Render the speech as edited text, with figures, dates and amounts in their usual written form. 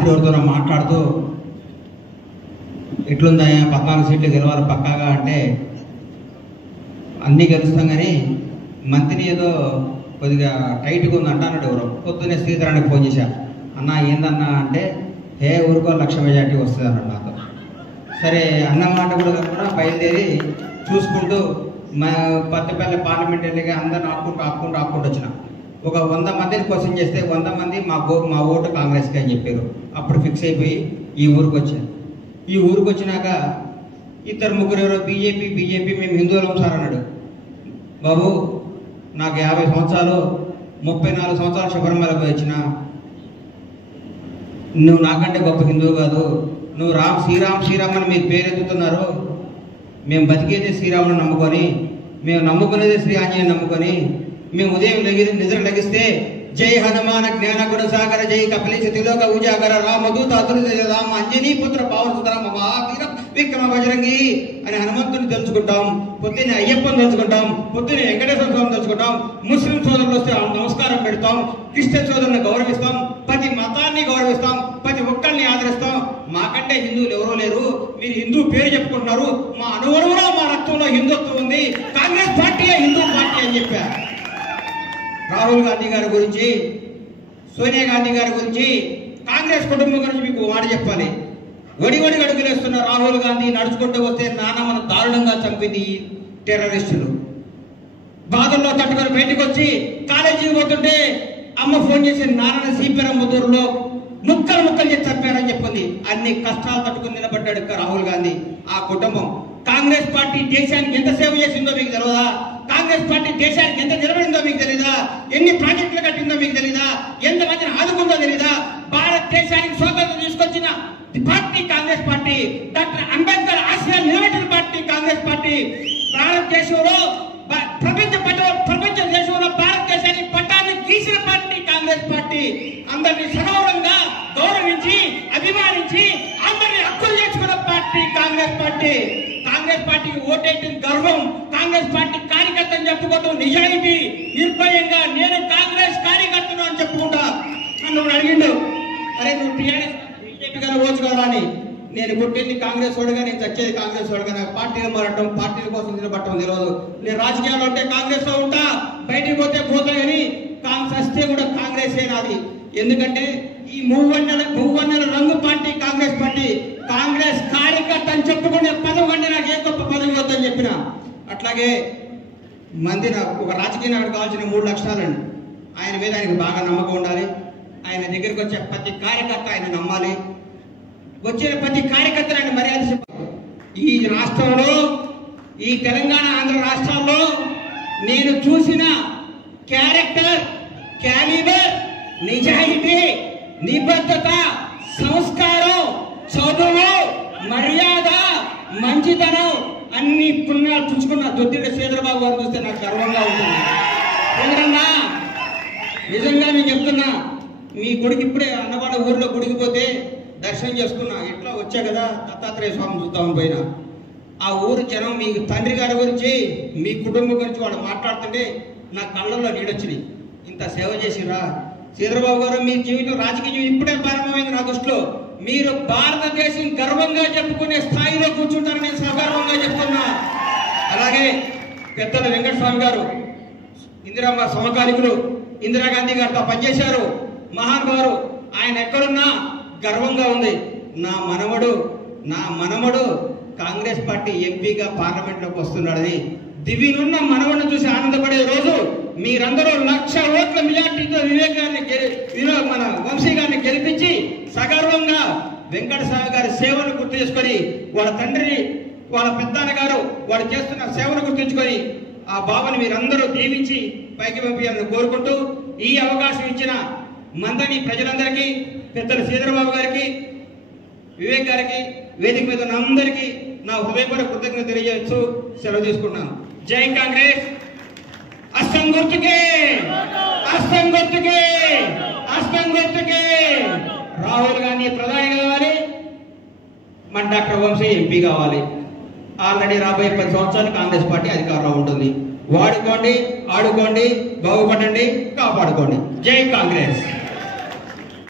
రాత్రి ఎవరితోనో మాట్లాడుతూ ఎట్లుందా 14 సీట్లు గెలవాలి పక్కాగా అంటే అన్నీ గెలుస్తాం కానీ మంత్రిని ఏదో కొద్దిగా టైట్గా ఉంది అంటున్నాడు. ఎవరో పొద్దున్నే శ్రీధరానికి ఫోన్ చేశాను, అన్న ఏందన్నా అంటే ఊరికో 1,00,000 మెజార్టీ వస్తుంది అన్నాడు నాతో. సరే అన్నమాట కూడా బయలుదేరి చూసుకుంటూ పత్తిపల్లి పార్లమెంట్ ఎన్నిక అందరిని ఆపుకుంటూ వచ్చిన. ఒక 100 మందిని క్వశ్చన్ చేస్తే 100 మంది మా ఓటు కాంగ్రెస్కి అని చెప్పారు. అప్పుడు ఫిక్స్ అయిపోయి ఈ ఊరికి వచ్చాను. ఈ ఊరికి వచ్చినాక 2-3 ఎవరో బీజేపీ మేము హిందువులం సార్ అన్నాడు. బాబు నాకు 50 సంవత్సరాలు 34 సంవత్సరాలు శబరిమలకు వచ్చిన, నువ్వు నాకంటే గొప్ప హిందువు కాదు, నువ్వు శ్రీరామ్ అని మీరు పేరెత్తుతున్నారు. మేము బతికేదే శ్రీరాముని నమ్ముకొని, మేము నమ్ముకునేదే శ్రీ ఆంజనేయుని నమ్ముకొని, మేము ఉదయం నిద్ర లెగిస్తే జై హనుమాన జ్ఞాన గుణ సాగర జై కపిలేశ తిలోక ఉజాగర రామదూత అతులిత రామ అంజనీ పుత్ర పవన్ సుతర మహావీర విక్రమ బజరంగి అని హనుమంతుని తెలుసుకుంటాం. పొద్దున్నే అయ్యప్పని తెలుసుకుంటాం, పొద్దున్నే వెంకటేశ్వర స్వామిని తెలుసుకుంటాం. ముస్లిం సోదరులు వస్తే నమస్కారం పెడతాం, క్రిస్టియన్ సోదరులను గౌరవిస్తాం, ప్రతి మతాన్ని గౌరవిస్తాం, ప్రతి ఒక్కరిని ఆదరిస్తాం. మాకంటే హిందువులు ఎవరో లేరు, మీరు హిందూ పేరు చెప్పుకుంటున్నారు, మా అనువరువులో మా రక్తంలో హిందుత్వం ఉంది, కాంగ్రెస్ పార్టీయే హిందూ పార్టీ అని చెప్పారు. రాహుల్ గాంధీ గారి గురించి, సోనియా గాంధీ గారి గురించి, కాంగ్రెస్ కుటుంబం గురించి మీకు మాట చెప్పాలి. వడి అడుగులేస్తున్న రాహుల్ గాంధీ నడుచుకుంటూ వస్తే నాన్నమ్మను దారుణంగా చంపింది ఈ టెర్రరిస్టులు. బాధల్లో తట్టుకొని బయటకు వచ్చి కాలేజీకి పోతుంటే అమ్మ ఫోన్ చేసి నాన్న సీపెరంబుదూరులో ముక్కలు చేసి చంపారని చెప్పింది. అన్ని కష్టాలు తట్టుకుని నిలబడ్డాడు రాహుల్ గాంధీ. ఆ కుటుంబం కాంగ్రెస్ పార్టీ దేశానికి ఎంత సేవ చేసిందో మీకు తెలియదా? కాంగ్రెస్ పార్టీ దేశానికి ఎంత నిలబడిందో మీకు తెలీదా? ఎన్ని ప్రాజెక్టులు కట్టిందో మీకు తెలీదా? ఎంతమందిని ఆదుకుందో తెలీదా? భారతదేశానికి స్వాతంత్రం తీసుకొచ్చిన party Congress party, doctor Ambedkar ఆశయాలు నిలబెట్టిన పార్టీ కాంగ్రెస్ పార్టీ. భారతదేశంలో ప్రపంచ దేశంలో భారతదేశానికి పట్టాన్ని గీసిన పార్టీ కాంగ్రెస్ పార్టీ. అందరినీ సగౌరవంగా గౌరవించి అభిమానించి అందరినీ హక్కులు చేసుకున్న పార్టీ కాంగ్రెస్ పార్టీ. కాంగ్రెస్ పార్టీకి ఓటేయడం గర్వం, కాంగ్రెస్ పార్టీ కార్యకర్తను చెప్పుకోవడం నిజాయితీ, నిర్భయంగా నేను కాంగ్రెస్ కార్యకర్తను అని చెప్పుకుంటా. నన్ను అడిగిండు, అరే నువ్వు టీఆర్ఎస్ బీజేపీ గారు ఓచు కదా అని. నేను కొట్టేది కాంగ్రెస్ వాడుగా, నేను చచ్చేది కాంగ్రెస్ వాడుగా. నాకు పార్టీలు మారటం, పార్టీల కోసం నిలబడటం తెలియదు. నేను రాజకీయాలు ఉంటే కాంగ్రెస్ లో ఉంటా, బయటికి పోతే కానీ చస్తే కూడా కాంగ్రెస్ నాది. ఎందుకంటే ఈ మూవన్నెల రంగు పార్టీ కాంగ్రెస్ పార్టీ. కాంగ్రెస్ కార్యకర్త అని చెప్పుకునే పదవి కంటే నాకు ఏ గొప్ప పదవి వద్దని చెప్పిన. అట్లాగే ఒక రాజకీయ నాయకుడు కావాల్సిన 3 లక్షణాలండి. ఆయన మీద ఆయనకు బాగా నమ్మకం ఉండాలి. ఆయన దగ్గరికి వచ్చే ప్రతి కార్యకర్త ఆయన నమ్మాలి. వచ్చిన ప్రతి కార్యకర్త ఆయన మర్యాద చెప్పాలి. ఈ రాష్ట్రంలో, ఈ తెలంగాణ ఆంధ్ర రాష్ట్రాల్లో నేను చూసిన క్యారెక్టర్, క్యాలిబర్, నిజాయితీ, నిబద్ధత, సంస్కారం, చదువు, మర్యాద, మంచితనం అన్ని పుణ్యాలు చూసుకున్న దొద్దిళ్ళ శ్రీధరబాబు గారు చూస్తే నాకు గర్వంగా ఉంటుంది. నిజంగా నేను చెప్తున్నా, మీ గుడికి ఇప్పుడే అన్నవాడ ఊర్లో గుడికి పోతే దర్శనం చేసుకున్నా. ఇట్లా వచ్చా కదా దత్తాత్రేయ స్వామి చూద్దామని పోయినా. ఆ ఊరు జనం మీ తండ్రి గారి గురించి, మీ కుటుంబం గురించి వాళ్ళు మాట్లాడుతుంటే నా కళ్ళల్లో నీడొచ్చినాయి. ఇంత సేవ చేసిరా శ్రీధరబాబు గారు. మీ జీవితం, రాజకీయ జీవితం ఇప్పుడే ప్రారంభమైంది నా దృష్టిలో. మీరు భారతదేశం గర్వంగా చెప్పుకునే స్థాయిలో కూర్చుంటారని నేను సగర్వంగా చెప్తున్నా. అలాగే పెద్దల వెంకటస్వామి గారు, ఇందిరమ్మ సమకాలికులు, ఇందిరాగాంధీ గారితో పనిచేశారు, మహానుభావులు. ఆయన ఎక్కడున్నా గర్వంగా ఉంది. నా మనవడు కాంగ్రెస్ పార్టీ ఎంపీగా పార్లమెంట్లోకి వస్తున్నాడని దివినున్న మనవడిని చూసి ఆనందపడే రోజు మీరందరూ 1,00,000 ఓట్ల మెజార్టీతో మన వంశీ గారిని గెలిపించి సగర్వంగా వెంకటస్వామి గారి సేవను గుర్తు చేసుకొని, వాళ్ళ తండ్రిని, వాళ్ళ పెద్దన్న గారు వాళ్ళు చేస్తున్న సేవను గుర్తుంచుకొని ఆ బాబుని మీరందరూ దీవించి పైకి పంపించాలని కోరుకుంటూ, ఈ అవకాశం ఇచ్చిన మందని ప్రజలందరికీ, పెద్దలు శ్రీధరబాబు గారికి, వివేక్ గారికి, వేదిక మీద ఉన్న అందరికీ నా హృదయపూర్వక కృతజ్ఞత తెలియజేస్తూ సెలవు తీసుకుంటున్నాను. జై కాంగ్రెస్. అస్తం గుర్తుకే, అస్తం గుర్తుకే, అస్తం గుర్తుకే. రాహుల్ గాంధీ ప్రధాని కావాలి, మన డాక్టర్ వంశీ ఎంపీ కావాలి. ఆల్రెడీ రాబోయే 10 సంవత్సరాలు కాంగ్రెస్ పార్టీ అధికారంలో ఉంటుంది. వాడుకోండి, ఆడుకోండి, బాగుపడండి, కాపాడుకోండి. జై కాంగ్రెస్.